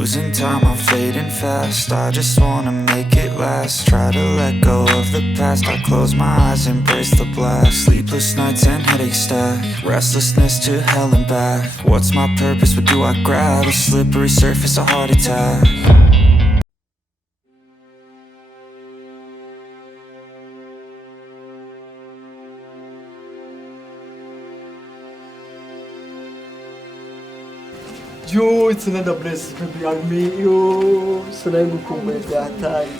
Losing time, I'm fading fast. I just wanna make it last. Try to let go of the past. I close my eyes, embrace the blast. Sleepless nights and headache stack. Restlessness to hell and back. What's my purpose? What do I grab? A slippery surface, a heart attack. Yo, it's another blessing baby on me. Yo, sana ngukumbuye byatari.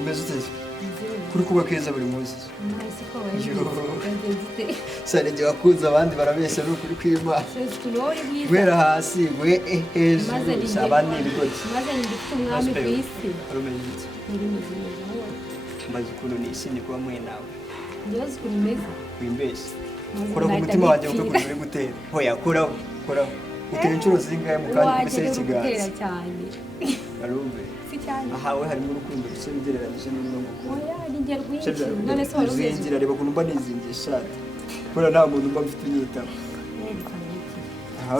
Umeze ute? Kuri kuba keza buri munsi. Sare je wakuza abandi barabesha no kuri kwima. Gwera hasi gwe hejuru sabani bigoti. Maze ndifite umwami kwisi. Arumenye. Maze kuno nisi ni kwa mwe nawe. Ndiyozi kunimeza. Wimbesha. Kora ku mutima wanjye uko kuri gutera. Hoya koraho. Uteye inshuro zingahe mu kandi gusera ikiganza cyane. Barumve. Si cyane. Ahawe harimo urukundo rusa bigereranyije n'urugo. Oya, ninjye rwinshi. None se wari uzingira reba kuntu mba nizingiye shati. Kora nta muntu mba mfite inyitabo.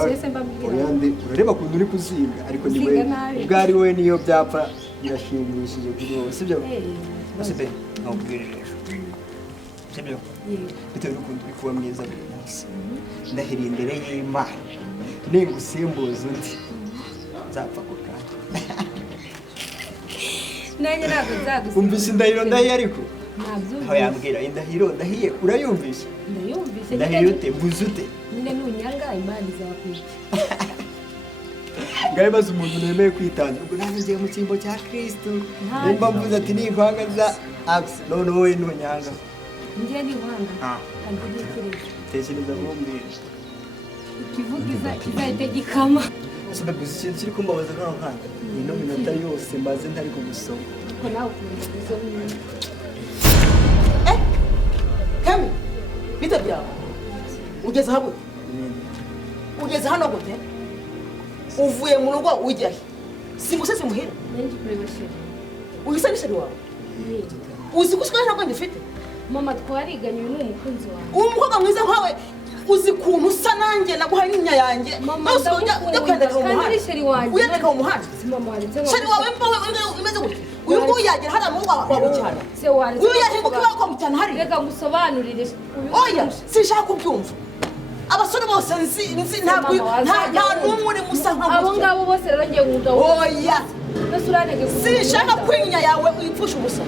Sese mba mbwira. Urareba kuntu uri kuzinga ariko ni we. Ubwari we niyo byapfa birashimishije kuri wowe. Sibyo? Asibe, nkubwirire. Sibyo? Bitewe n'ukuntu uri kuba mwiza buri munsi. Ndahiriye imbere y'Imana. Ningusimbuza undi nzapfa kukana. Nanjye ntabwo nzagusimbuza. Umvise indahiro ndahiye ariko? Ntabyo. Aho yambwira indahiro ndahiye urayumvise? Ndayumvise. Ndahiye ute mbuze ute? Nyine nunyanga Imana izakwica. Ngaye baza umuntu nemeye kwitanga. Ubwo nanjye ngiye mu cyimbo cya Kristo. Nimba mvuze ati nikwanga za axe none wowe nunyanga. Ngiye niwanga. Kandi ntekereza. Tekereza mumbwire. Kivugiza kizahita gikama. Ese gusa kiri kumbabaza none nkanda. Ino minota yose mbaze ntari kugusoma. Ko nawe ukunda gusoma. Kami. Bita byawe. Ugeze habo. Ugeze hano gute? Uvuye mu rugo ujya he? Singusese muhira. Nanjye kureba sheri. Uyisa n'isheri wawe. Uzi kushika ntabwo ndifite. Mama twariganye uyu umukunzi wawe. Umukobwa mwiza nkawe uzi kuntu usa nanjye naguhaye n'inya yanjye. Mama ujya kwandika mu muhanda. Sheri wanjye. Uyandika mu muhanda. Mama wanjye. Sheri wawe mbawe umeze gute? Uyu nguyu yagera hano mu wawe cyane. Se wanjye. Uyu yahinduka bako mu cyane hari. Reka ngusobanurire. Oya, sinshaka kubyumva. Abasore bose nzi ntabwo nta numwe uri musa nka abo ngabo bose rero ngiye nguga. Oya. Nasuranege. Sinshaka kwinya yawe uyipfusha ubusa.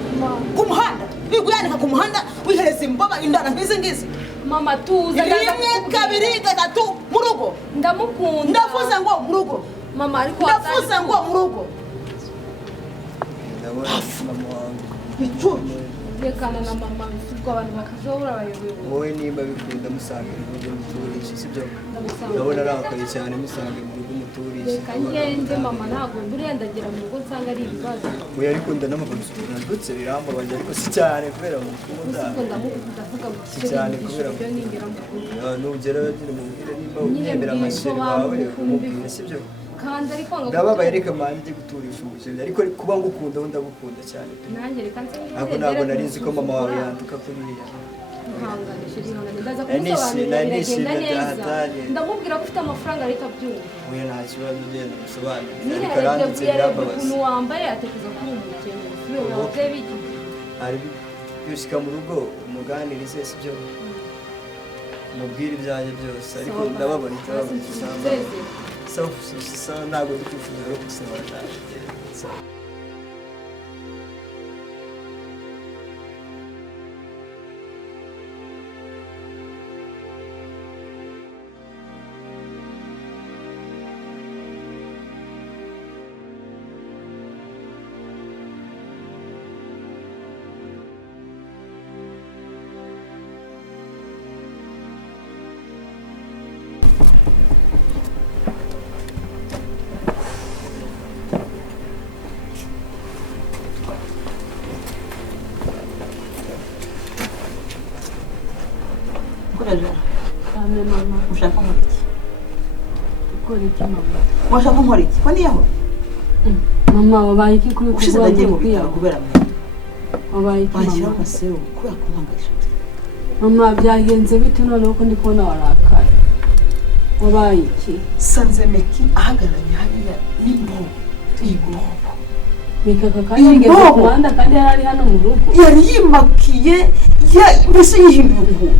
Ku muhanda. Biguyanika ku muhanda wihereza imboga indana nk'izi ngizi. Mama tuza rimwe kabiri gatatu mu rugo. Ndamukunda. Ndavuze ngo mu rugo. Mama ariko ndavuze ngo mu rugo. Ndabona mama wangu. Icyo. Rekana na mama ubwo abantu bakazobura abayobozi. Wowe nimba bikunda musange mu rugo muturisha sibyo? Ndabona arakaye cyane musange mu rugo muturisha. Reka ngende mama ntabwo ndurendagera mu rugo nsanga ari ibibazo. Oya ariko ndanamugusura ndutse birambabaje ariko si cyane kubera mukunda. Ndavuga si cyane kubera nugera bagire mu mbire nimba unyemera amasheri wawe umubwire sibyo? Kandi ariko ngo ndababaye reka manje guturisha ubuzima ariko kuba ngukunda ndagukunda cyane. Nanjye reka nse. Ntabwo narizi ko mama wawe yantuka kuriya. Ndamubwira ko ufite amafaranga leta byumva. Oya nta kibazo ugenda musobanurira. Ariko aranditse birambabaza. Umuntu wambaye atekereza ko uri umukene. Niyo wabye bigi. Ari yushika mu rugo umuganirize sibyo? Mubwire ibyanjye byose ariko ndababona icyabona. So ntabwo ndikwifuza rero gusaba cyane. Mama. Ushaka nk'iki? Ukora iki mama? Washaka nk'iki? Ko ndiyaho? Mama wabaye iki kuri ushize nagiye mu bitaro kubera wabaye iki? Washyira amasero kubera kumpangayisha. Mama byagenze bite noneho ko ndi kubona warakaye? wabaye iki sanze meki ahagararanye hariya n'imbobo Mikaka kandi yigeze ku muhanda kandi yari hano mu rugo yari yimakiye mbese yihinduye ubuhuru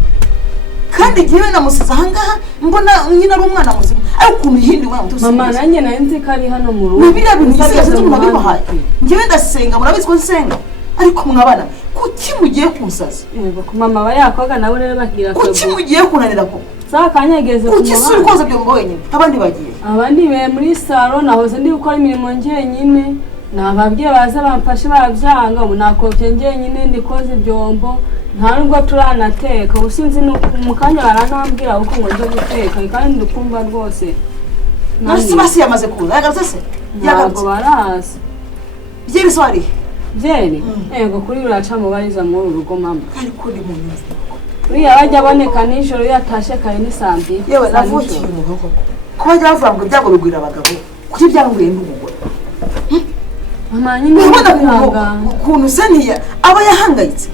kandi igihe namusize ahangaha mbona nyine ari umwana muzima ariko ukuntu yihinduye mama nanjye nari nzi ko ari hano mu rugo biriya bintu byose umuntu abibahaye njyewe ndasenga murabizi ko nsenga ariko mwabana kuki mugiye kunsaza yego ku mama aba yakoga nabo rero bagira kuki mugiye kunanira ko sakanyegeze ku muhanda kuki suri koza byo mboye abandi bagiye abandi be muri salon nahoze ndi gukora imirimo njyenyine nababwiye baza bamfashe barabyanga ubu nakopye njyenyine ndikoze ibyombo nta nubwo turanateka usinzi mu kanya baranambwira uko ngo nje guteka kandi ndikumva rwose nasi basi yamaze kuza yagarutse se yagarutse barazi byeri swari byeri yego kuri uraca mu bariza mu rugo mama ariko ndi mu nzi uriya bajya aboneka nijoro yatashe kare n'isambi yewe navukiye mu rugo ko bajya bavuga ngo ibyago bigwira abagabo kuki byanguye n'umugore mama nyine ukuntu saniya aba yahangayitse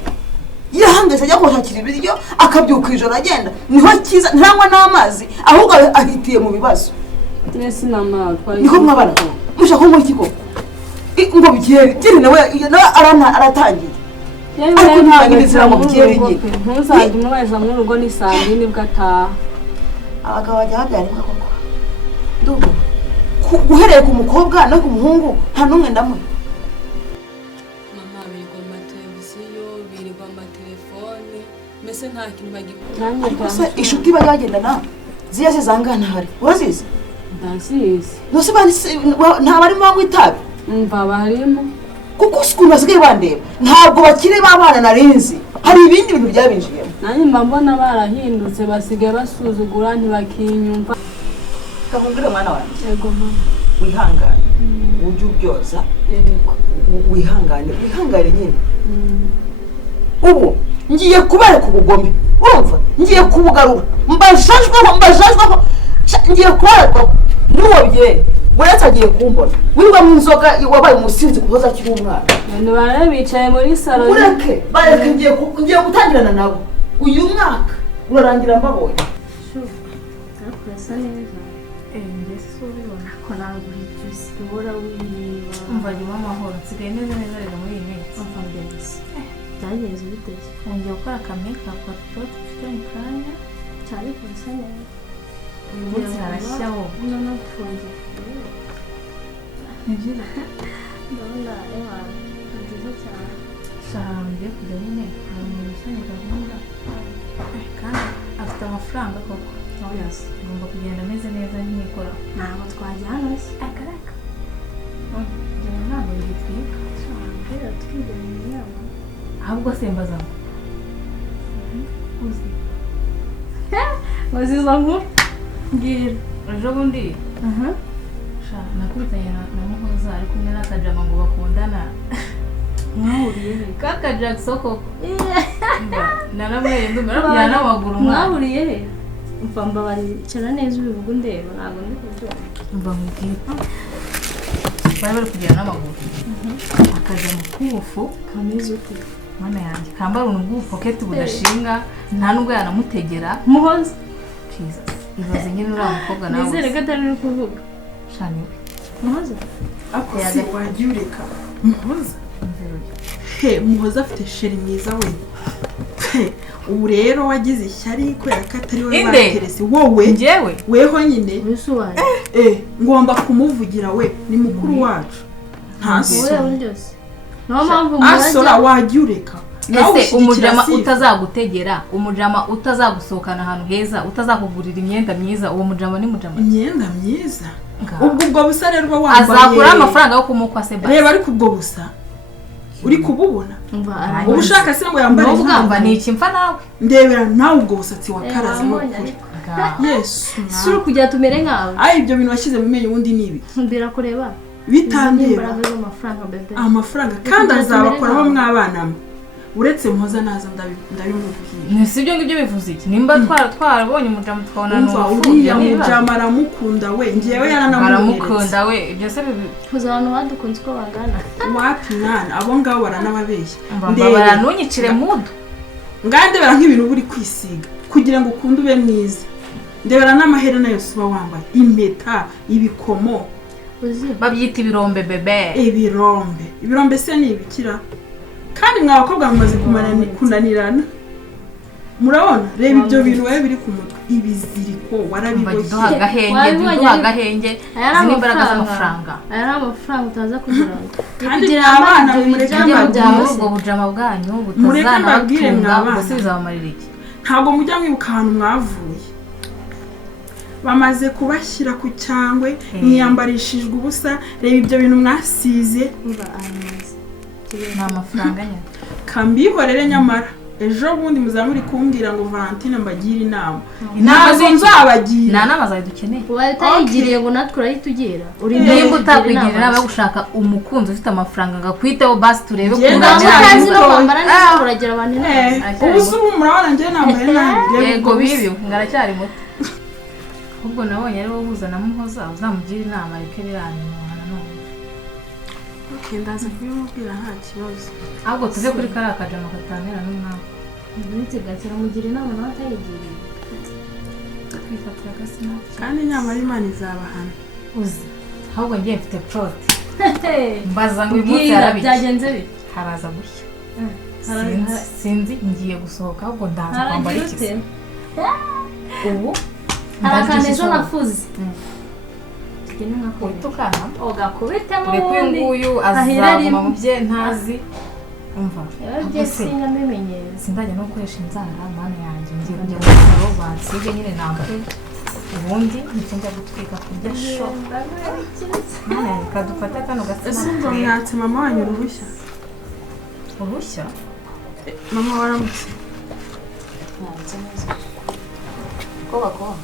ajya kuhakira ibiryo akabyuka ijoro agenda niho kiza ntangwa n'amazi ahubwo ahitiye mu bibazo nesi mama niko mwabana mushaka ngo iki koko ngo byeri nawe aratangiye ariko ntibanyibizira ngo byeri nyine ntuzajye umubariza mu rugo n'isambi nibwo ataha abagabo bajya babyara imbwa koko ndubu uhereye ku mukobwa no ku muhungu nta n'umwe ndamuha mama birirwa mu mateleviziyo birirwa mu matelefone mbese nta kintu bagikora inshuti bajya bagendana ziya zizangana hari urazizi ndazizi nose nta barimo banywa itabi mva barimo kuko ukuntu basigaye bandeba ntabwo bakiri babana narinzi hari ibindi bintu byabinjiyemo nanjye mba mbona barahindutse basigaye basuzugura ntibakinyumva kavumbire mwana wanjye yego mama wihangane ujye ubyoza yego wihangane nyine ubu ngiye kubereka ubugome urumva ngiye kubugarura mbajajweho ngiye kubereka n'uwo byeri uretse agiye kumbona wirirwa mu nzoga wabaye umusinzi kuko zakiri umwana abantu barabe bicaye muri salo bareke ngiye gutangirana nabo uyu mwaka urarangira mbabonye urasa neza mbese ubibona ko ntabwo ujya ubura wiba umva nyuma amahoro nsigaye neza rero muri iyi minsi umva mbese byagenze biteze wongeye gukora akamekapu gato dufite mu kanya cyane kurasa neza uyu munsi harashyaho n'amafunze ni byiza ndabona ni byiza cyane shara ngiye kujya nyine hari umuntu usanye gahunda kandi afite amafaranga koko yose ngomba kugenda ameze neza nkikora ntabwo twajya hano se akaraka njyewe ntabwo bigitwika rero twigana inama ahubwo se mbazamo uzi waziza nkuru mbwira ejo bundi nakubitanye na muhoza ari kumwe n'akajama ngo bakundana mwahuriye he kaka Jackson koko naramwereye ndumva kujyana n'amaguru mwahuriye he umva mbabaricara neza ubivuga ndeba ntabwo ndi kubyumva umva nkubwira bari bari kugenda n'amaguru akaja mu kufu kameze ute mwana yanjye kambara ubuntu bw'ubupoketi budashinga nta nubwo yanamutegera muhoza Jesus ibaze nyine uriya mukobwa nawe nizere ko atari uri kuvuga shani muhoza ako si wagiye ureka muhoza muhoza afite sheri mwiza we ubu rero wagize ishyari kubera ko atari we baterese wowe njyewe weho nyine ngomba kumuvugira we ni mukuru wacu asora wagiye ureka ese umujama utazagutegera umujama utazagusohokana ahantu heza utazakugurira imyenda myiza uwo mujama ni mujama imyenda myiza ubwo busa rero wambaye azakura amafaranga yo kumukwa se basi reba ariko ubwo busa uri kububona ubushaka se ngo yambare ubwamba ni iki mfa nawe ndebera nawe ubwo busatsi wakaraze no kuri Yesu suri kujya tumere nkawe ibyo bintu washyize mu menyo ubundi nibi mbira kureba bitandeba amafaranga kandi azabakoraho mwabana uretse muhoza naza ndabimubwira si ibyo ngibyo bivuze iki nimba twarabonye umujama tukabona uriya mujama aramukunda we ngewe aramukunda we ibyo se bivuze abantu badukunze uko bangana wapi mwana abo ngabo baranababeshya mbabara ntunyicire mudu ngandebera nk'ibintu buri kwisiga kugira ngo ukunde ube mwiza ndebera n'amaherena yose uba wambaye impeta ibikomo babyita ibirombe bebe ibirombe se ni ibikira kandi mwa bakobwa mumaze kunanirana murabona reba ibyo bintu wowe biri ku mutwe ibiziriko warabiboshye duha agahenge zini imbaraga z'amafaranga aya ari amafaranga utaza kugira kandi abana mureke muri ubwo bujama bwanyu butazanabatunga gusa bizabamarira iki ntabwo mujya mwibuka ahantu mwavuye bamaze kubashyira ku cyangwe mwiyambarishijwe ubusa reba ibyo bintu mwasize ni amafaranga nyine kambihorere nyamara ejo bundi muzamuri kumbwira ngo Valentine mbagire inama ntabwo nzabagira nta nama zawe dukeneye ubaye utayigiriye ngo natwe urayitugira nimba utakwigirira inama yo gushaka umukunzi ufite amafaranga ngo akwiteho basi turebe utazi no kwambara neza uragira abantu inama ubu se ubu murabona njye nambaye nabi yego bibi ngaracyari muto ahubwo nabonye ari wowe uhuza na Muhoza uzamugira inama reke riranimana none ndaza kubimubwira nta kibazo ahubwo tuze kuri kariya kajama katanira n'umwaka ndetse gakira mugira inama nawe atayigiriye kwifatira agasina kandi nyamara Imana izabahana uzi ahubwo ngiye mfite prote mbaza ngo uyu munsi yarabiki byagenze bite haraza gushya sinzi ngiye gusohoka ahubwo ndaza kwambara iki ubu harakane ejo nafuze tukana ugakubitemo ubundi uyu azaguma mu bye ntazi umva sindajya no gukoresha inzara mana yanjye ngiye kujya mu bitaro bansige nyine nambaye ubundi nicyo njya gutwika kurya sho mana yanjye kadufate kano gatsima mwatse mama wanyu uruhushya mama waramutse mwatse neza ko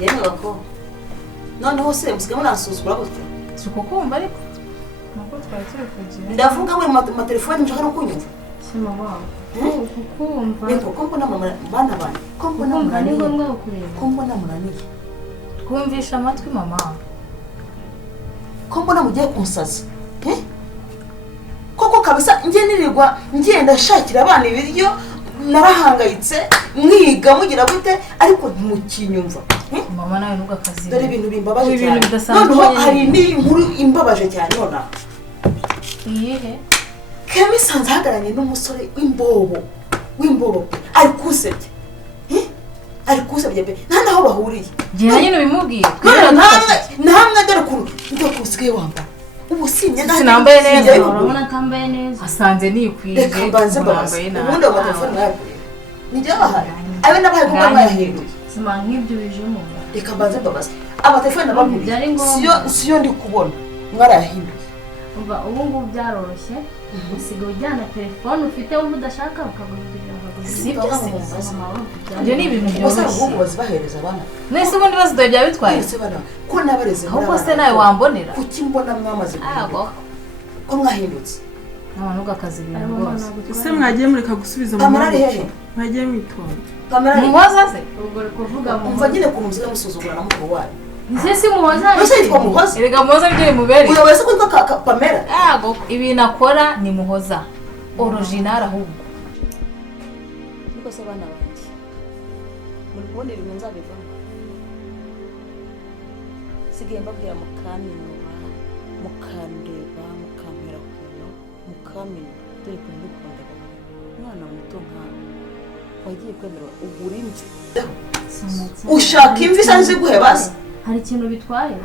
yewe bako noneho se musigaye munasuzugura gutya suko kumva ariko nuko twari turi kugira ndavuga we mu telefone nshaka no kunyumva sima babo kukumva niko ko mbona bana bana ko mbona munaniye ko mbona munaniye twumvisha amatwi mama ko mbona mugiye kunsaza koko kabisa nirirwa ngenda shakira abana ibiryo narahangayitse mwiga mugira gute ariko ntimukinyumva mama nawe nuga kazi dore ibintu bimbabaje cyane noneho hari n'inkuru imbabaje cyane nona iyihe Kemi sanze hagaranye n'umusore w'imbobo ari kusebye ari kusebye be nta naho bahuriye gira nyine bimubwiye namwe dore kuru ndo kusigaye wambara ubu sinambaye neza urabona kambaye neza asanze nikwije reka mbanze mbabaze ubundi amatelefone yawe nijya bahari abe nabaye kuko bayahinduye sima nk'ibyo bijemo reka mbanze mbabaze amatelefone nabaguriye siyo ndi kubona mwarayahinduye ubu ngubu byaroroshye usigaye ujyana telefone ufite wumva udashaka ukagurira ibyo ni ibintu byoroshye ahubwo bazibahereza abana mwese ubundi bazidoye bya bitwaye ko nabareze ahubwo se nawe wambonera kuki mbona mwamaze ko mwahindutse abantu ugakazi ibintu rwose ese mwagiye mureka gusubiza mu maboko mwagiye mwitonda muhoza se ubwo kuvuga umva nyine ku muziga musuzugura na mukuru wayo Sisi muhoza ese yitwa muhoza erega muhoza byo mubere uyoboye se kwitwa Pamela ibintu akora ni muhoza original ahubwo niko se bana banjye muri kubona ibintu nzabivamo sigaye mbabwira mukaminuba mukandeba mukampera kuno mukamenya dore ko ndikunda umwana muto nkawe wagiye kwemerwa ugura imvi ushaka imvi sanze guhebaza hari ikintu bitwaye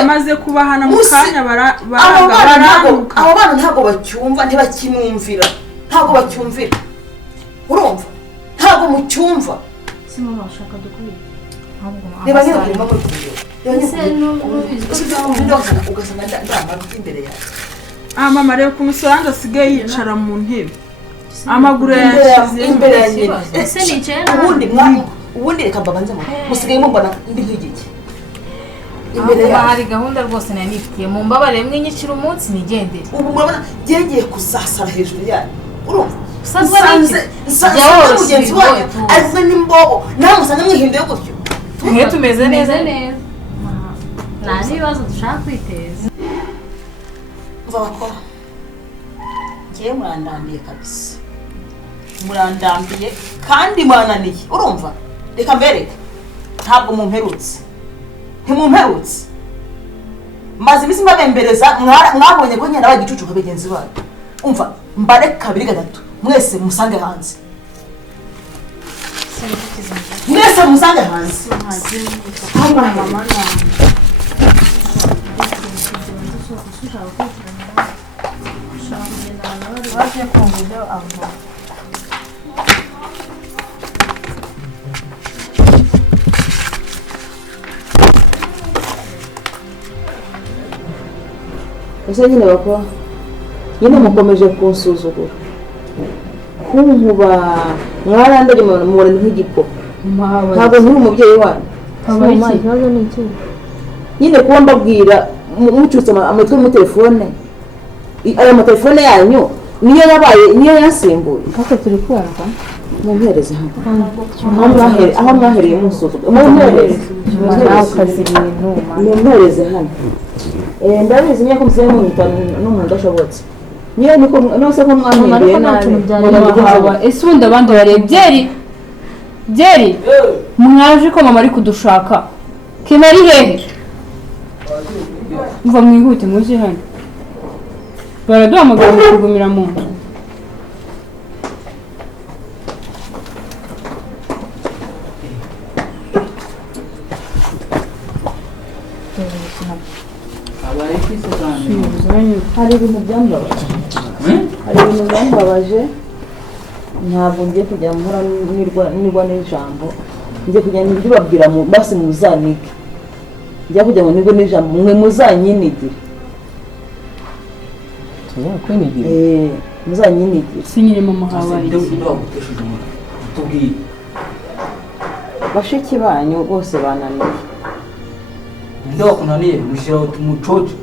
amaze kubahana mu kanya abo bana ntabwo bacyumva ntibakinumvira ntabwo bacyumvira urumva ntabwo mucyumva si mama ushaka dukwiye reba nyine kurima muri kuyo ugasanga ndamara imbere yawe mama reba ukuntu Solange asigaye yicara mu ntebe amaguru yashyize imbere ya nyine ese nicaye ubundi reka mbabanze musigaye mumbona ndi nk'igiki imbere yawe hari gahunda rwose nari nifitiye mu mbabare mwinyicira umunsi nigendere ubu murabona byegeye kuzasara hejuru yanyu urumva usanze mugenzi wanyu azwe n'imbobo nawe musanga mwihinduye gutyo mwe tumeze neza nta n'ibibazo dushaka kwiteza mva bakora ngiye murandambiye kabisa murandambiye kandi mwananiye urumva reka mbereke ntabwo mumperutse ntimumperutse maze iminsi mbabembereza mwabonye ko nyine abagicucuka bagenzi banyu umva mbare 2 3 mwese musange hanze mwese musange hanze mama waje kumujya avo ese nyine bakora nyine mukomeje kunsuzugura kunkuba mwarandari mubona nk'igipo ntabwo nkiri umubyeyi wanyu ikibazo ni iki nyine kuba mbabwira mucutse amatwi mu telefone aya matelefone yanyu niyo yasimbuye koko turi kumva mumpereze aho mwahereye musuzugura mumpereze hano ndabizi nyako musaye munyita n'umuntu udashobotse niyo nose ko mwamwiriye nabi ese ubundi abandi bareba byeri mwaje ko mama ari kudushaka kena ari hehe mva mwihute muje hano baraduhamagara mu kugumira mu nzu hari ibintu byambabaje ntabwo ngiye kujya mpora nirwa n'ijambo ngiye kujya nibabwira basi muzanike njya kujya ngo nirwe n'ijambo mwe muzanyinigire muzanyinigire sinyire mama habaye bashiki banyu bose bananiye ndio kunaniye mushira tumucoje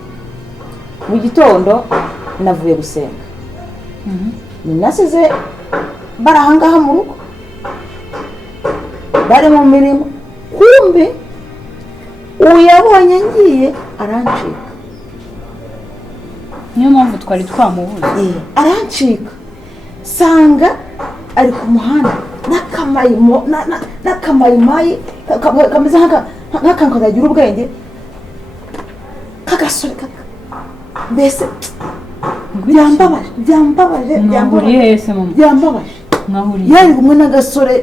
mu gitondo navuye gusenga nasize barahangaha mu rugo bari mu mirimo kumbe uyabonye ngiye arancika niyo mpamvu twari twamubuze arancika sanga ari ku muhanda n'akamayimayi kameze nk'akantu katagira ubwenge kagasore mbese byambabaje yari kumwe n'agasore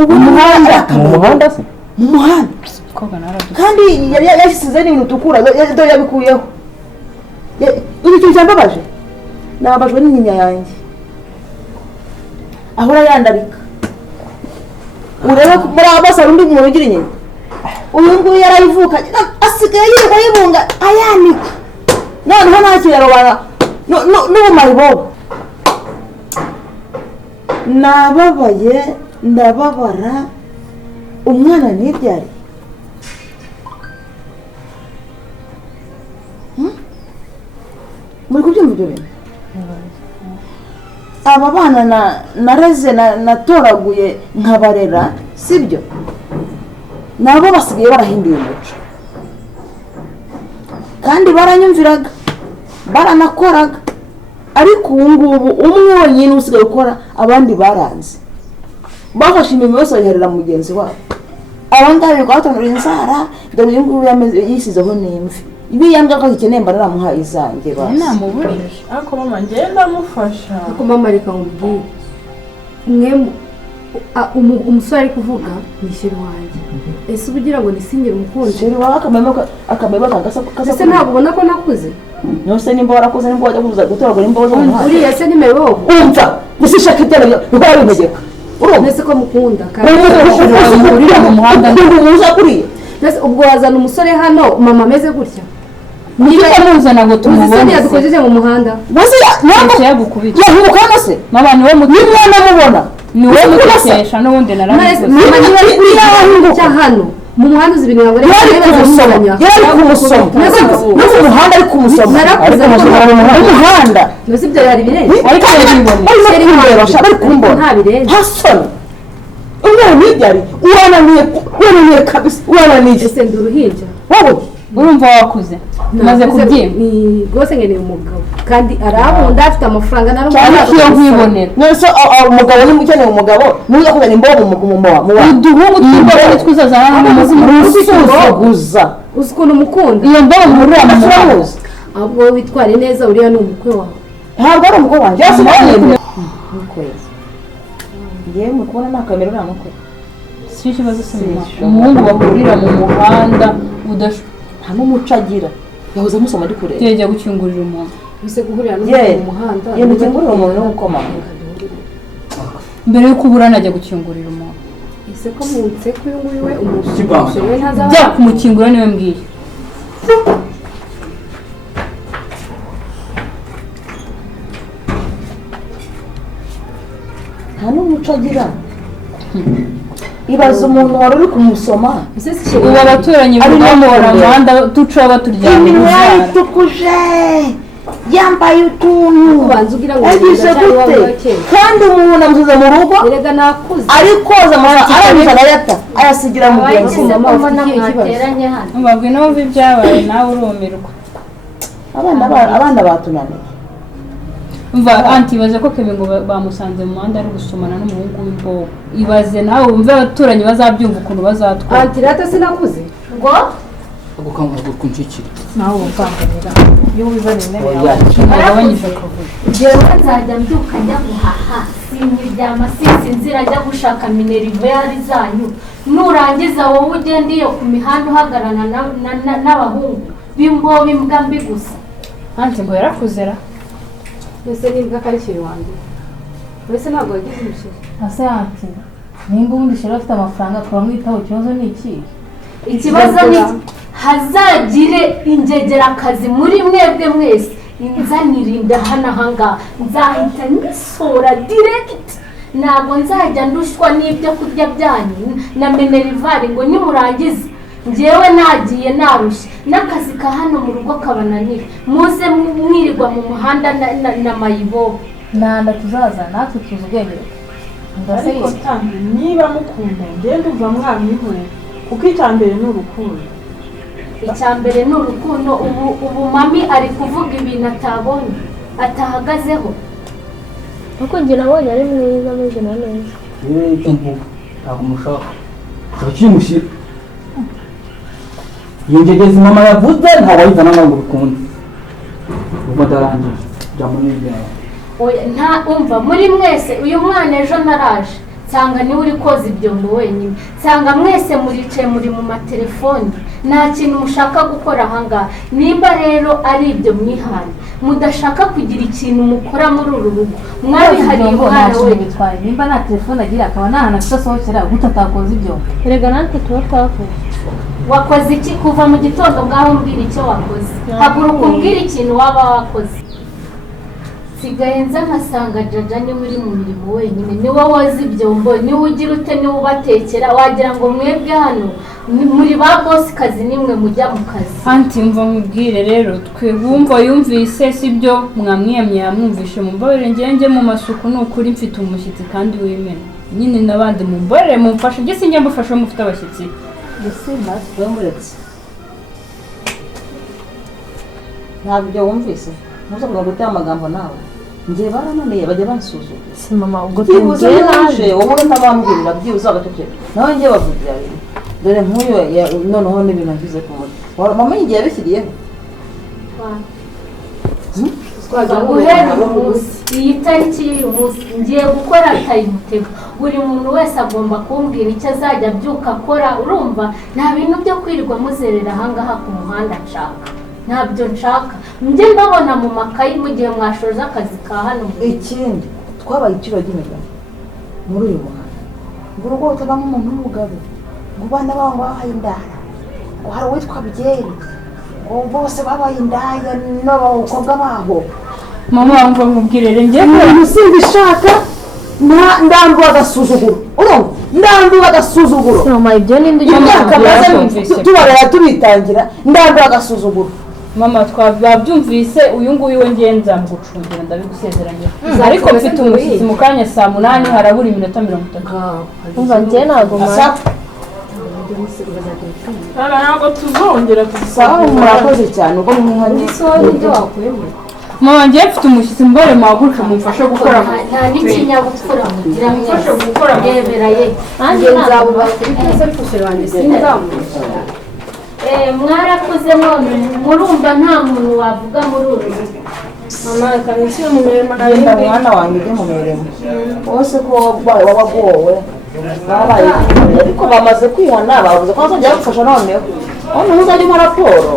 ubu mu muhanda kandi yari yashyize n'ibintu utukura dore yabikuyeho icyo cyambabaje nababajwe n'inyinya yanjye ahora yandarika urebe muri aba bose hari undi muntu ugira inyinya uyu nguyu yarayivuka asigaye yirirwa yibunga ayanika noneho nta kirarobana n'ubumari bobo nababaye ndababara umwana ntibyari muri kubyumva ibyo bintu aba bana nareze natoraguye nkabarera sibyo nabo basigaye barahinduye umuco kandi baranyumviraga baranakoraga ariko ubu ngubu umwe wenyine usigaye ukora abandi baranze bafashe imirimo yose bayiharira mugenzi wabo abangaba bigatonora inzara dore uyu nguyu yisizeho n'imvi ibiyambwa ko ikeneye mba naramuhaye izanjye basi namuburije ariko mama njye ndamufasha ariko mama reka mubwire umusore ari kuvuga ni sheri wanjye ese ubugira ngo nisingire umukunzi sheri wawe akameba kagasa ese ntabwo ubona ko nakuze nose nimba warakuze nimba wajya kuza gutoragura imbaho zo mu muhanda uriya se nimewe umva gusishaka itera bikora bimegeka urumva ko mukunda kandi urira mu muhanda uza kuriye ubwo wazana umusore hano mama ameze gutya niba muzana ngo tumubone yadukojeje mu muhanda bose yagukubita yahubukana se n'abantu bo mu nimwana mubona ni wowe mukesha n'ubundi narabikoze mama niba ari kuriya hano mu muhanda uzi ibintu ngo yari kumusoma no mu muhanda ari kumusoma ariko mu muhanda nose ibyo yari birenze ariko bari kumbona nta birenze hasoni umwana ntibyari urananiye kabisa urananiye ese ndi uruhinja wowe urumva wakuze umaze kubyimba rwose nkeneye umugabo kandi arabunda afite amafaranga ariko iyo nkwibonera nose umugabo ni ukeneye umugabo n'ujya kuzana imbobo mu uduhungu tw'imbobo twizaza musuzuguza uzi ukuntu umukunda iyo mbobo muhurira mu muhanda ahubwo witware neza uriya ni umukwe wawe ntabwo ari umukwe wanjye yose mwanyemera mukwezi ngewe mukubona nta kamera uriya mukwe si ikibazo simba umuhungu bahurira mu muhanda nta n'umuco agira yahoze amusoma ari kureba yajya gukingurira umuntu ese guhurira n'umuntu mu muhanda yenda gukingurira umuntu no gukomanga mbere yuko uburana ajya gukingurira umuntu ese ko munsi ko uyu nguyu we umushyushye we ntazaba bya kumukingura niwe mbwiye nta n'umuco agira ibaza umuntu wari uri kumusoma ubu abaturanyi bamubona umuhanda duca baturyamye iminwa yitukuje yambaye utuntu yagize gute kandi umuntu amusize mu rugo ari koza arangiza arayata ayasigira mugenzi we mbabwira n'ubu ibyabaye nawe urumirwa abana batunaniye umva anti ibaze ko Kevin ngo bamusanze mu muhanda ari gusomana n'umuhungu w'imbobo ibaze nawe wumve abaturanyi bazabyumva ukuntu bazatwara anti rata sinakuze ngo agukangura kunshikira nawe ukanganira iyo wibane nebe nagabanyije akavuga jewe nzajya mbyuka njya guhaha sinyiryama sinzira njya gushaka minerivare zanyu nurangiza wowe ugenda iyo ku mihanda uhagarana n'abahungu b'imbobo imbwa mbi gusa anti ngo yarakuzera ese nimbwa karikiri wanjye wese ntabwo wagize umushyira ase anti nimba ubundi shira afite amafaranga akaba mwitaho ikibazo ni iki ikibazo ni hazagire ingegerakazi muri mwebwe mwese inzanirinda hano ahangaha nzahita nisora direct ntabwo nzajya ndushwa n'ibyo kurya byanyu na minerivare ngo nimurangize njyewe nagiye narushye n'akazi ka hano mu rugo kabananira muze mwirirwa mu muhanda na mayibobo nanda tuzaza natwe tuzi ubwenge ariko kandi niba mukunda ngende umva mwamwihorera kuko icyambere ni urukundo icyambere ni urukundo ubu mami ari kuvuga ibintu atabonye atahagazeho kuko njye nabonye ari mwiza ameze na neza ibyo mvuga ntabwo mushaka urakimushyira iyo ngegezi mama yavuze ntabwo wayizana ngo ubikunde ubwo ndarangije jya muri ibyawe nta umva muri mwese uyu mwana ejo naraje nsanga niwe uri koza ibyombo wenyine nsanga mwese muricaye muri mu matelefoni nta kintu mushaka gukora ahangaha nimba rero ari ibyo mwihane mudashaka kugira ikintu mukora muri uru rugo mwabihariye umwana we bitwaye nimba nta telefone agira akaba nta hantu afite asohokera gute atakoze ibyombo erega natwe tuba twakoze wakoze iki kuva mu gitondo ngaho mbwira icyo wakoze haguruka umbwira ikintu waba wakoze sigaye nza nkasanga jaja niwe uri mu mirimo wenyine niwe woza ibyombo niwe ugira ute niwe ubatekera wagira ngo mwebwe hano muri ba bosi kazi nimwe mujya mu kazi anti mva mubwire rero twe wumva yumvise sibyo mwamwiyamye yamwumvishe mumbabarire njye mu masuku ni ukuri mfite umushyitsi kandi w'imena nyine n'abandi mumbabarire mumfashe njye sinjya mbafasha mufite abashyitsi ese natwe muretse ntabyo wumvise ntuzabona gutera amagambo nawe njye barananiye bajya bansuzuma si mama ubwo byibuze naje wowe ntabambwirira byibuze agatekera nawe njye bavugira biri dore nk'uyu noneho n'ibintu agize ku mutwe mama igihe yabishyiriyeho guhera uyu munsi iyi tariki y'uyu munsi ngiye gukora tayimutego buri muntu wese agomba kumbwira icyo azajya abyuka akora urumva nta bintu byo kwirirwa muzerera ahangaha ku muhanda nshaka ntabyo nshaka njye mbabona mu makayi mu gihe mwashoje akazi ka hano ikindi twabaye iciro ry'imigano muri uyu muhanda ngo urugo rutabamo umuntu w'umugabo ngo abana babo babaye indaya ngo hari uwitwa byeri ngo bose babaye indaya n'abakobwa babo mama wumva mubwirere njye simbishaka ndambuwe agasuzuguro urumva ndambuwe agasuzuguro mama ibyo ni imyaka maze tubarera tubitangira ndambuwe agasuzuguro mama twabyumvise uyu nguyu we ngiye nzamugucungira ndabigusezeranye ariko mfite umushyitsi mu kanya saa 8 harabura iminota 30 umva njye ntabwo ntabwo tuzongera sawa murakoze cyane ubwo mwihanye ibyo wakuyemo mama njye mfite umushyitsi mbere muhaguruke mumfashe gukora nta n'ikinyabupfura mugira mumfashe gukora yemera ye nanjye nzabubaka ibyiza ariko sheri wanjye sinzamufasha mwarakuze none murumva nta muntu wavuga muri uru rugo mama reka nishyire mu mirimo genda mwana wanjye ujye mu mirimo wose ko wabagowe babaye ariko bamaze kwihana bavuze ko bazajya bagufasha noneho noneho uzajya umpa raporo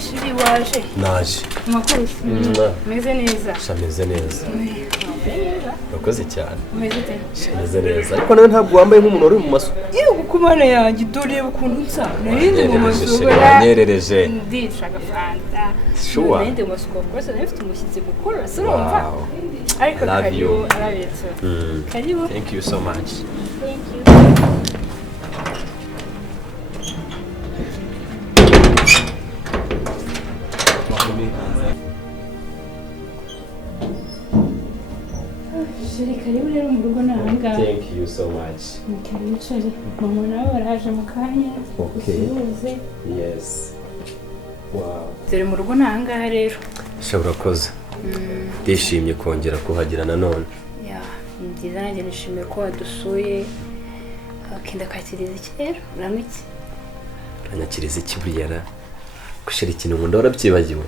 shiri waje naje amakuru meze neza shameze neza urakoze cyane shameze neza ariko nawe ntabwo wambaye nk'umuntu uri mu masuku yewe ku mana yanjye dore ukuntu nsa narindi mu masuku yanyerereje ndishaka fanta sure narindi mu masuku rwose nafite umushyitsi gukora surumva ariko karibu arabetse karibu thank you so much thank you karibu rero mu rugo nahanga thank you so much mukabicare mama nawe baraje mu kanya usuhuze yes wow dore mu rugo nahanga rero shabura koze ndishimye kongera kuhagira nanone ya ni byiza nanjye nishimiye ko wadusuye akenda kwakiriza iki rero uramutse uranyakiriza iki buriya gushira ikintu ngo ndora byibagiwe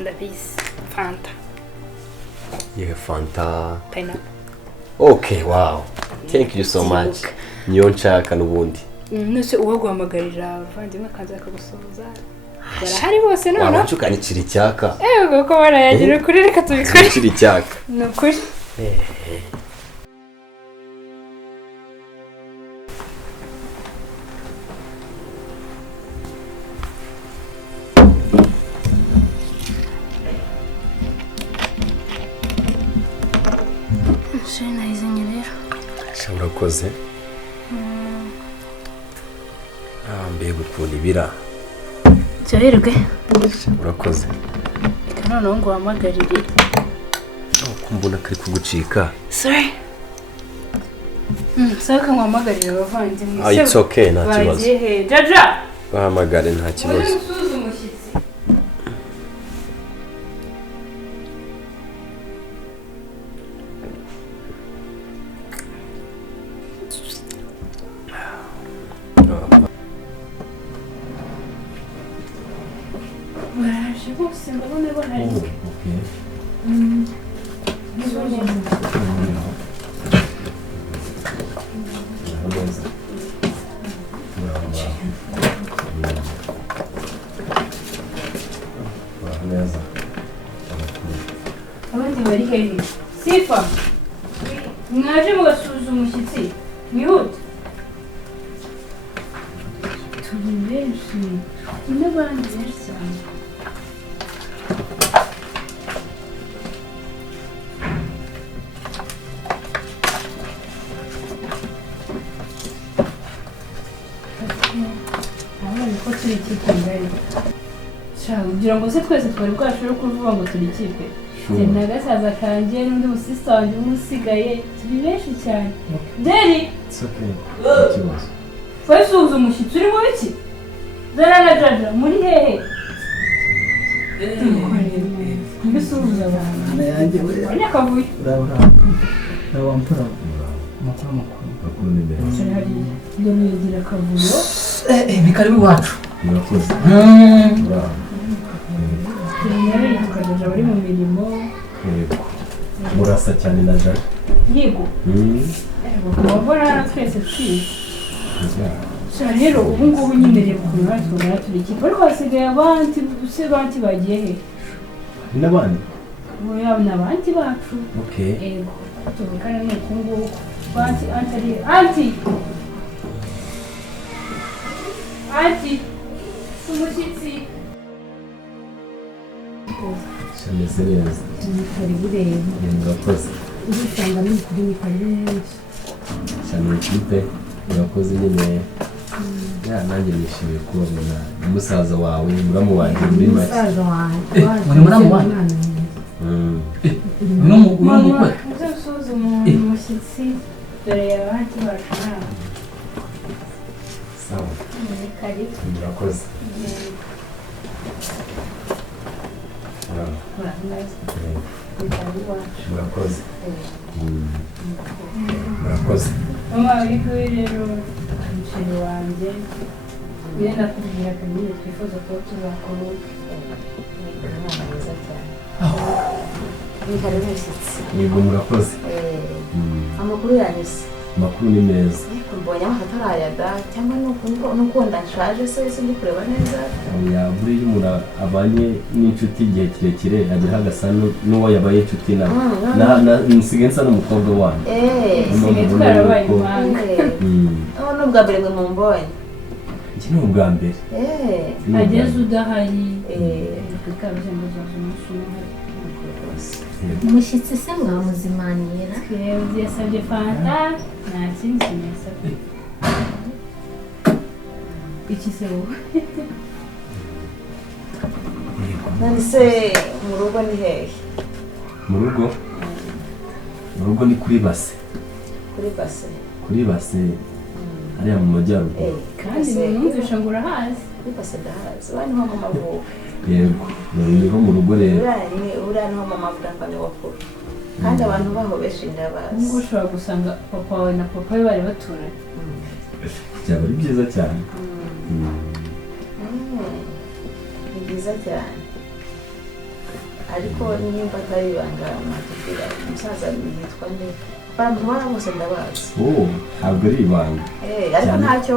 ndabizi fanta yeah fanta pineapple okay wow thank you so much niyo nshaka n'ubundi nose uwo guhamagarira avandimwe akaza akagusoza barahari bose none wabacukana ikiri cyaka yego ko barayagira kuri reka tubikore ikiri cyaka nukuri urakoze mbega ukuntu ibira cyoherwe urakoze noneho ngo wahamagarire kumbona kari kugucika sorry saka wahamagarire abavandimwe it's okay nta kibazo jaja bahamagare nta kibazo abandi bari hehe sifa mwaje mugasuhuza umushyitsi mwihute turi benshi n'abandi benshi cyane ko turi ikipe ngari kugira ngo se twese twari bwashobore kuvuga ngo turi ikipe na gasaza kanjye n'undi musista wanjye umwe usigaye turi benshi cyane deri wese uzi umushyitsi uri mu biki zara na jaja muri hehe mbese uzi abantu yanjye wari akavuye urampura amakuru ni meza dore yigira akavuyo ni karibu iwacu murakoze tukajaja bari mu mirimo yego murasa cyane na jaja yego ukabona twese twiza rero ubu ngubu nyine reba ukuntu natwe turi ikipe ariko hasigaye abandi se banti bagiye he hari n'abandi yaba n'abandi bacu yego tuvugana n'uku nguku banti anti umushyitsi shameze neza karibu rero murakoze uzisanga ni kuri ni karibu neza cyane ikipe murakoze nyine nanjye nishimiye kubabona umusaza wawe muramu wanjye muri make umusaza wanjye muri muramu wanjye mama uzasuza umushyitsi dore abandi bacu nawe sawa karibu murakoze murakoze murakoze mama ariko rero umusheri wanjye yenda kubwira kamere twifuza kuba tuzakora umwana mwiza cyane ni karibu umushyitsi yego murakoze amakuru yanyu se amakuru ni meza mbonye amatarayaga cyangwa nuko ndashaje se sindi kureba neza buriya umuntu abanye n'inshuti igihe kirekire agera agasa n'uwo yabaye inshuti nawe nsigaye nsa n'umukobwa wanyu nsigaye twarabaye impanga ni ubwa mbere mwe mumbonye iki ni ubwa mbere ageze udahari twikaruze ngo uzaze umunsi umwe umushyitsi se mwamuzimanira twebwe yasabye fanta nta kindi kintu yasabye iki se wowe none se mu rugo ni hehe mu rugo ni kuri base kuri base hariya mu majyaruguru kandi numvisha ngo urahazi kuri base ndahazi uriya niho mama avuka yego niho mu rugo rero uriya niho mama avuga ngo ni wakuru kandi abantu baho benshi ndabazi nubwo ushobora gusanga papa wawe na papa we bari baturanye byaba ari byiza cyane ni byiza cyane ariko nimba atari ibanga mwatubwira umusaza yitwa nde abantu baba bose ndabazi ntabwo ari ibanga ariko ntacyo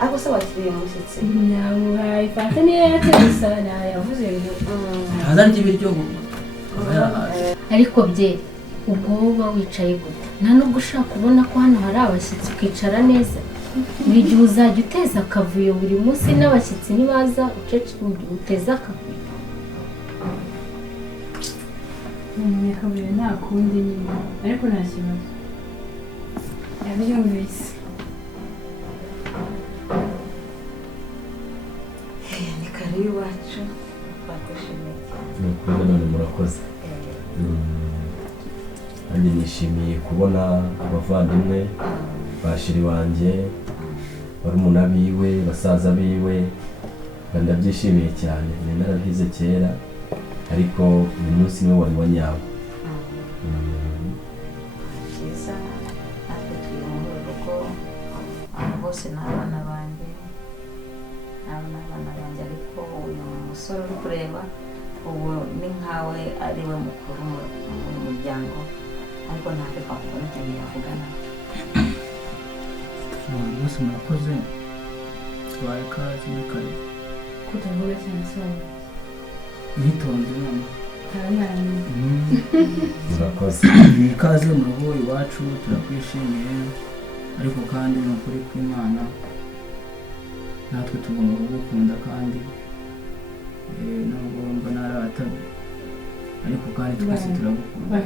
ariko se wakiriye umushyitsi nyamuhaye fanta niyo yategesa yavuze ngo ntazarya ibiryo ariko bye ubwo wowe wicaye gute nta nubwo ushaka kubona ko hano hari abashyitsi ukicara neza buri gihe uzajya uteza akavuyo buri munsi n'abashyitsi nibaza uteza akavuyo akavuyo nta kundi nyine ariko nta kibazo yabyumvise ni kare iwacu bakwishimiye ni ukuri none murakoze kandi nishimiye kubona abavandimwe bashiri banjye barumuna biwe basaza biwe ndabyishimiye cyane nari narabize kera ariko uyu munsi niwo wari wa nyawo byiza natwe turi mu rugo abantu bose ni abana banjye ariko uyu musore uri kureba ubu ni nkawe ari we mukuru mu muryango ariko ntabwo twakubona ikintu yavugana bose murakoze tubaye ikaze muri kare kutavuga cyane cyane mwitonze mwana murakoze ikaze mu rugo iwacu turakwishimiye ariko kandi ni ukuri kw'Imana natwe tugomba kugukunda kandi nubwo wumva naratabi ariko kandi twese turagukunda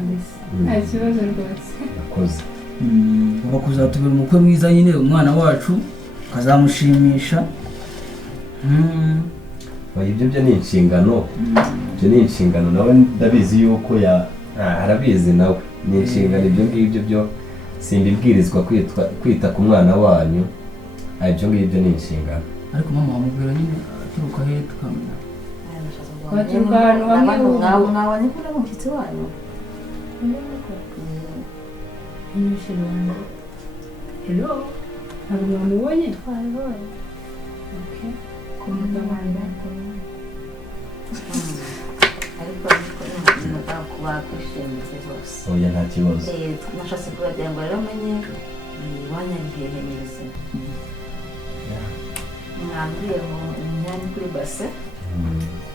nta kibazo rwose murakoze ugomba kuzatubera umukwe mwiza nyine umwana wacu ukazamushimisha ibyo byo ni inshingano nawe ndabizi yuko arabizi nawe ni inshingano ibyo ngibyo byo simbibwirizwa kwita ku mwana wanyu ibyo ngibyo ni inshingano. ariko mama wamubwira nyine aturuka he tukamenya baturuka ahantu hamwe mwabonye ko uri umushyitsi wanyu inyushije wanjye hello ntabwo wamubonye twabibonye kumugabanya ariko ntabwo kuba kwishimiye rwose oya nta kibazo nashatse kubagira ngo rero menye iwanyu ari hehe neza mwambwiye mu myanya kuri base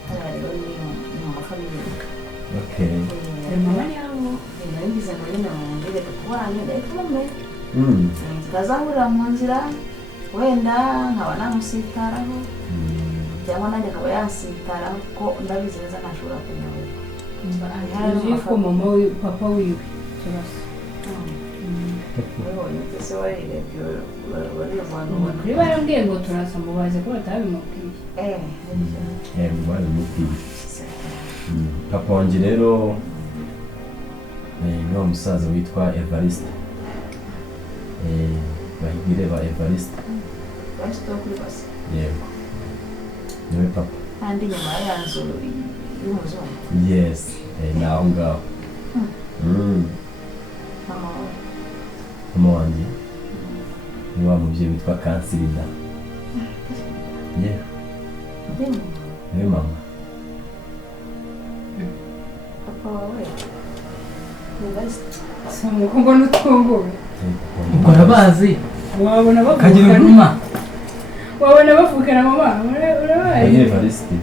hariya rero ni mu mafamiliye mama yabo nabigize ngo nyine mumbwire ku wanyu ndahita mumenye tukazahurira mu nzira wenda nkaba namusitaraho cyangwa nanjye akaba yansitaraho kuko ndabizi neza ntashobora kunyobora uzi ko mama we papa wiwe turasa ese warirebye kuri barambwiye ngo turasa mubaze ko batabimubwiye barabimubwiye. Papa wanjye rero ni wa musaza witwa Evariste, bahigire ba Evariste. Yego niwe papa. kandi nyuma ya nzu y'umuzungu. Yes, ni aho ngaho. Mama wanjye ni wa mubyeyi witwa Kansirida. Niwe mama. Papa wawe samuko ngo nutunguwe ubwo arabazi wabona kagira inuma wabona bavukana mama urabaye ni Evariste.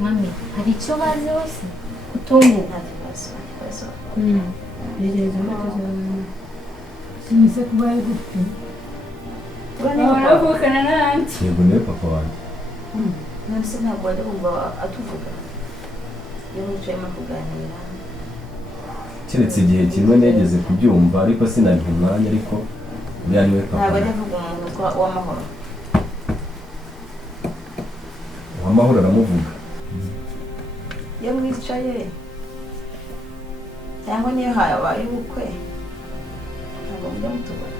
mami hari icyo bazi hose utunguwe nta kibazo yegereza amatazo sinise kuba ari gupfa wabona bavukana n'andi. Yego niwe papa wanjye. nonese ntabwo wajya wumva atuvuga iyo mwicayemo kuganira keretse igihe kimwe negeze kubyumva ariko sinabiha umwanya ariko uriya niwe papa. ntabwo ajya avuga umuntu w'amahoro. uw'amahoro aramuvuga. iyo mwicaye cyangwa niyo habaye ubukwe ntabwo mujya mutubona.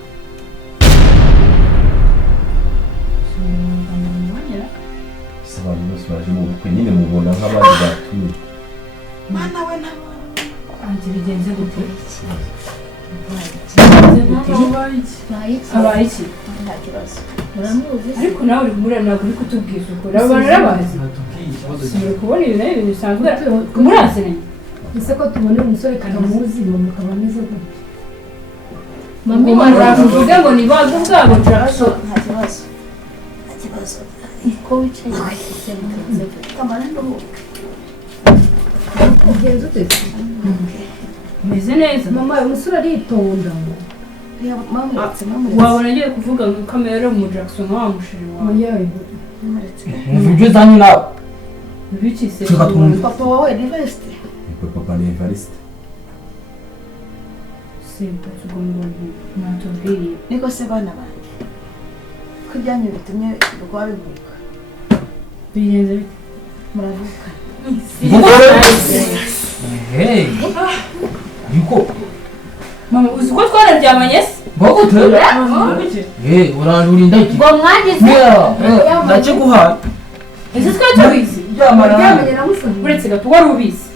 Ese abantu bose baje mu bukwe nyine mubona nk'abandi batuye. Mana we nabo anti bigenze gute habaye iki nta kibazo uramuzi ariko nawe uri kumureba ntabwo uri kutubwiza ukuri abo bantu arabazi si kubona ibintu ari ibintu bisanzwe muraziranye ese ko tubona umusore katamuzi mama akaba ameze gutya mami baravuga ngo ni bago bwabo nta kibazo ko wicaye washyize mugenzi we kamara nduhuke ugenze ute umeze neza mama uyu musore aritonda wabona agiye kuvuga ngo kamera mu Jackson wa mushiri wawe ibyo zanyu nawe biki se papa wawe ni Evariste. Papa ni Evariste. simba tugomba natubwiye niko se bana banjye ko ibyanyu bitumye rwa bivuka bigenze bite muravuka yuko mama uzi ko twararyamanye se ngo gutera urarurinda iki ngo mwagize ndakiguhaye ese twari tubizi ryamanye na musoni uretse gato wari ubizi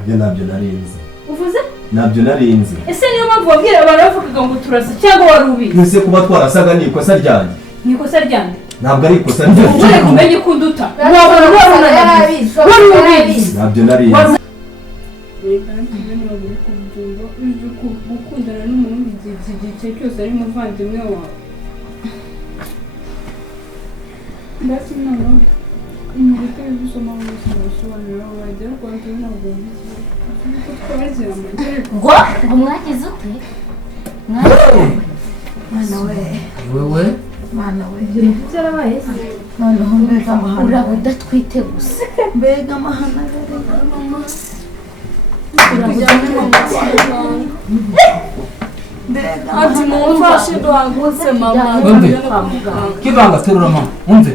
ibyo ntabyo narinzi. uvuze ntabyo narinzi. ese niyo mpamvu wabwira abantu bavugaga ngo turasa cyangwa wari ubizi nese kuba twarasaga ni ikosa ryanjye. ni ikosa ryanjye ntabwo ari ikosa ryanjye. ugere kumenye ko unduta wabona wari ubizi ntabyo narinzi. gukundana n'umuntu igihe cyose ari umuvandimwe wawe ndetse noneho imireke y'ubusoma bwose burasobanura wajya rwanda ntabwo ko twaziranye ngo mwagize ute mwana we wewe mwana we ibyo bintu byarabaye se noneho mbega amahano uraba udatwite gusa mbega amahano mama ati mumfashe duhagurutse mama umve kibanga terura mama umve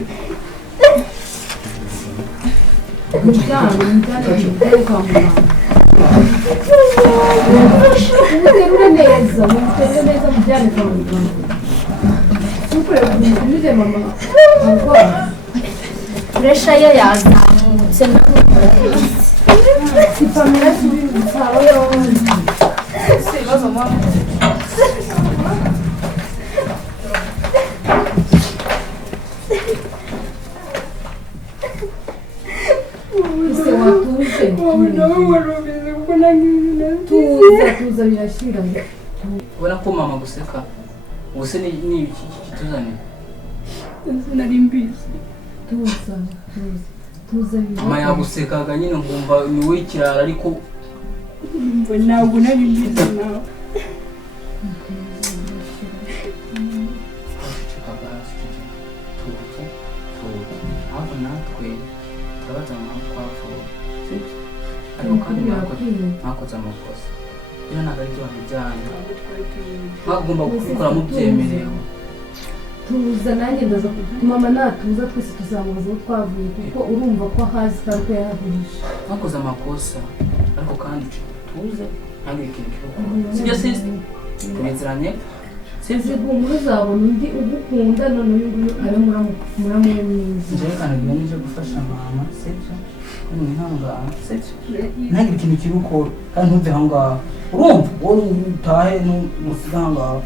uterure neza tuza mutende neza mujyane kwa muganga ukure kumujye mama arwara presha ye yazamutse sipamira sibisaba yo sibazo mama Ese watuje tuza birashira ubona ko mama guseka ubuse ni iki kituzaniye nari mbizi tuza mama yagusekaga nyine nkumva ni wowe ikirara ariko ntabwo nari mbizi nawe ahubwo natwe turabaza mama twapfuye ariko kandi mwakoze amakosa iyo ntabwo ari byo wabijyanye mwagomba kubikora mubyemerewe tuza nanjye ndaza mama natuza twese tuzamubaza aho twavuye kuko urumva ko hazi kandi ko yahagurisha mwakoze amakosa ariko kandi tuze ntabwo ikintu kiruko sibyo sisi tubiziranye sisi guhumura uzabona undi ugukunda none uyu nguyu ari muramure mwiza njyewe kandi nije gufasha mama sibyo mwihangana sibyo ntabwo ikintu kiruko kandi ntuve aho ngaho urumva wowe utahe nusiga aho ngaho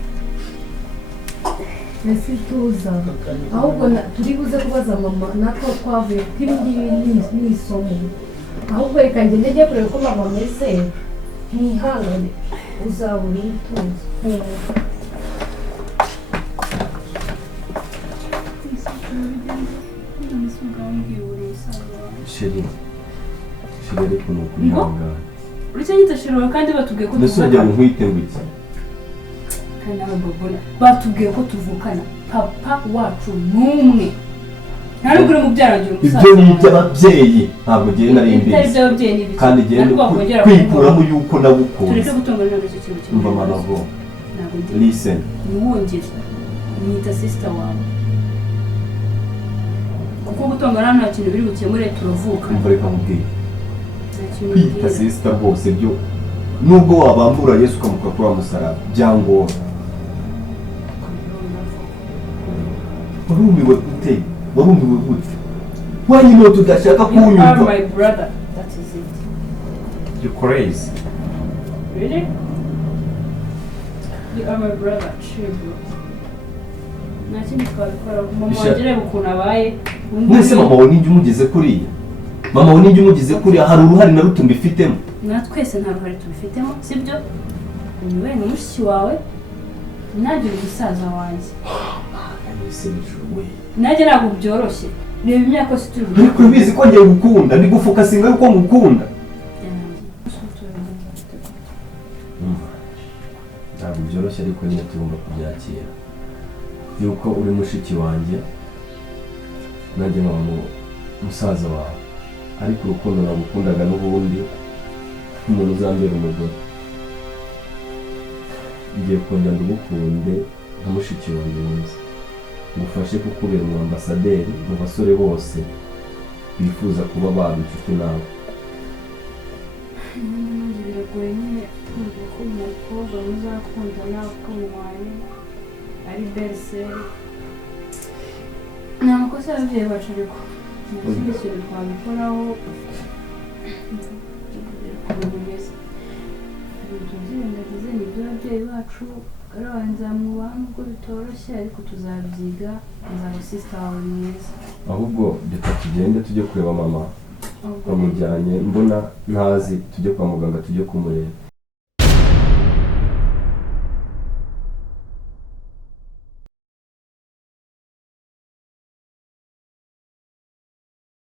ese tuza ahubwo turi buze kubaza mama natwe twavuye kuko ibi ngibi ni isomo ahubwo reka ngende njye kureba uko mama ameze ntihangane uzabona utuza sheri ariko ni ukwihangana uretse nyita sheri kandi batubwiye ko ndetse uragira ngo nkwite ngo iki batubwiye ko tuvukana papa wacu n'umwe nta nubwo uri mubyara wagira umusaza ibyo ni iby'ababyeyi ntabwo ngiye nari mbizi kandi ngenda kwikuramo yuko nagukunze tureke gutongana ntabwo icyo kintu kimwe umva manago listen ntiwongere mwita sister wawe kuko gutongana nta kintu biri bukemure turavuka umva reka mubwire kwita sister rwose byo nubwo wabambura Yesu ukamuka kuri wa musaraba byangora warumiwe gute warumiwe gute wanyine tudashaka kunyumva you are my brother that is it you're crazy really you are my brother chill nta kindi twabikora mama wagere ukuntu abaye mwese mama wawe n'ijya umugeze kuriya mama wawe n'ijya umugeze kuriya hari uruhare na ruto mbifitemo twese nta ruhare tubifitemo sibyo ni we mushiki wawe nanjye uri musaza wanjye nanjye ntabwo byoroshye reba imyaka yose turi buri ariko ubizi ko ngiye gukunda ndi gufuka singa yuko ngukunda ntabwo byoroshye ariko nyine tugomba kubyakira yuko uri mushiki wanjye nanjye nkaba musaza wawe ariko urukundo nagukundaga n'ubundi nk'umuntu uzambera umugore ngiye kongera ngukunde nka mushiki wanjye mwiza ngufashe kukubera umu ambasaderi mu basore bose bifuza kuba baba inshuti nawe biragoye nyine kumva ko umukobwa muzakundana uko mubaye ari beriseri ni amakosa y'ababyeyi bacu ariko nta kindi kintu twabikoraho ukuntu bimeze ibintu byirengagize ni iby'ababyeyi bacu garabaye nzamwubaha nubwo bitoroshye ariko tuzabyiga nzaba sisita wawe mwiza ahubwo reka tugende tujye kureba mama bamujyanye mbona ntazi tujye kwa muganga tujye kumureba